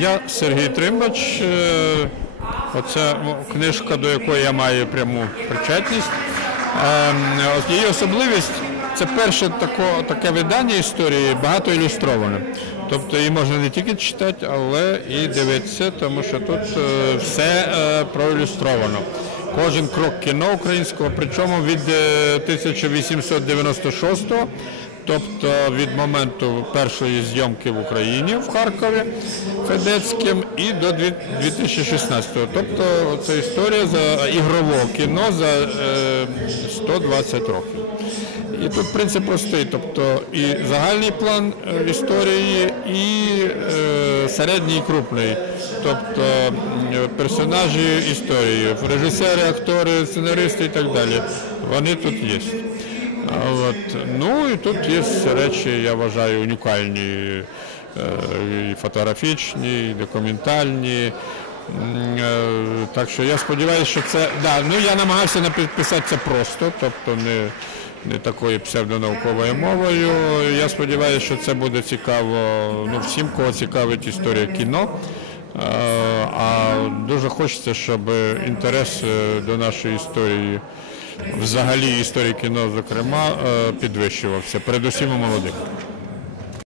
Я Сергій Тримбач. е, Оце книжка, до якої я маю пряму причетність. Ем, Її особливість це перше тако, таке видання історії, багато ілюстроване. Тобто її можна не тільки читати, але і дивитися, тому що тут е, все е, проілюстровано. Кожен крок кіно українського, причому від е, 1896 Тобто від моменту першої зйомки в Україні в Харкові Федецьким і до 2016-го. Тобто це історія за ігрового кіно за е, 120 років. І тут принцип простий, тобто і загальний план е, історії, і е, середній і крупний. Тобто персонажі історії, режисери, актори, сценаристи і так далі. Вони тут є. От. Ну і тут є речі, я вважаю, унікальні, е, і фотографічні, і документальні. Е, Так що я сподіваюся, що це. Да, ну я намагався написати це просто, тобто не, не такою псевдонауковою мовою. Я сподіваюся, що це буде цікаво ну, всім, кого цікавить історія кіно. Е, А дуже хочеться, щоб інтерес до нашої історії взагалі історії кіно, зокрема, е, підвищувався, передусім у молодих.